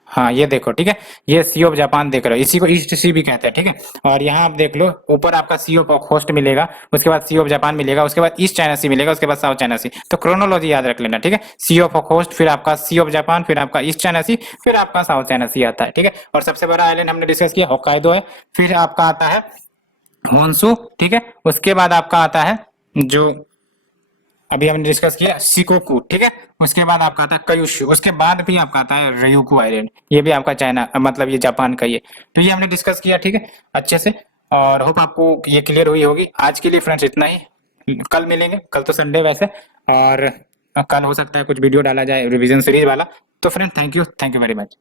हाँ ये देखो। ठीक है, ये सी ऑफ जापान देख रहे हो, इसी को ईस्ट सी भी कहते हैं। ठीक है, और यहाँ आप देख लो, ऊपर आपका सी ऑफ होस्ट मिलेगा, उसके बाद सी ऑफ जापान मिलेगा, उसके बाद ईस्ट चाइना सी मिलेगा, उसके बाद साउथ चाइना सी। तो क्रोनोलॉजी याद रख लेना। ठीक है, सी ऑफ होस्ट, फिर आपका सी ऑफ जापान, फिर आपका ईस्ट चाइना सी, फिर आपका साउथ चाइना सी आता है। ठीक है, और सबसे बड़ा आइलैंड हमने डिस्कस किया होक्काइडो है, फिर आपका आता है होन्सू। ठीक है, उसके बाद आपका आता है जो अभी हमने डिस्कस किया शिकोकू। ठीक है, उसके बाद आपका आता है क्यूशू, उसके बाद भी आपका आता है ryukyu आइलैंड, ये भी आपका चाइना मतलब ये जापान का ही है। तो ये हमने डिस्कस किया। ठीक है, अच्छे से, और होप आपको ये क्लियर हुई होगी। आज के लिए फ्रेंड्स इतना ही, कल मिलेंगे, कल तो संडे वैसे, और कल हो सकता है कुछ वीडियो डाला जाए रिवीजन सीरीज वाला। तो friend thank you very much.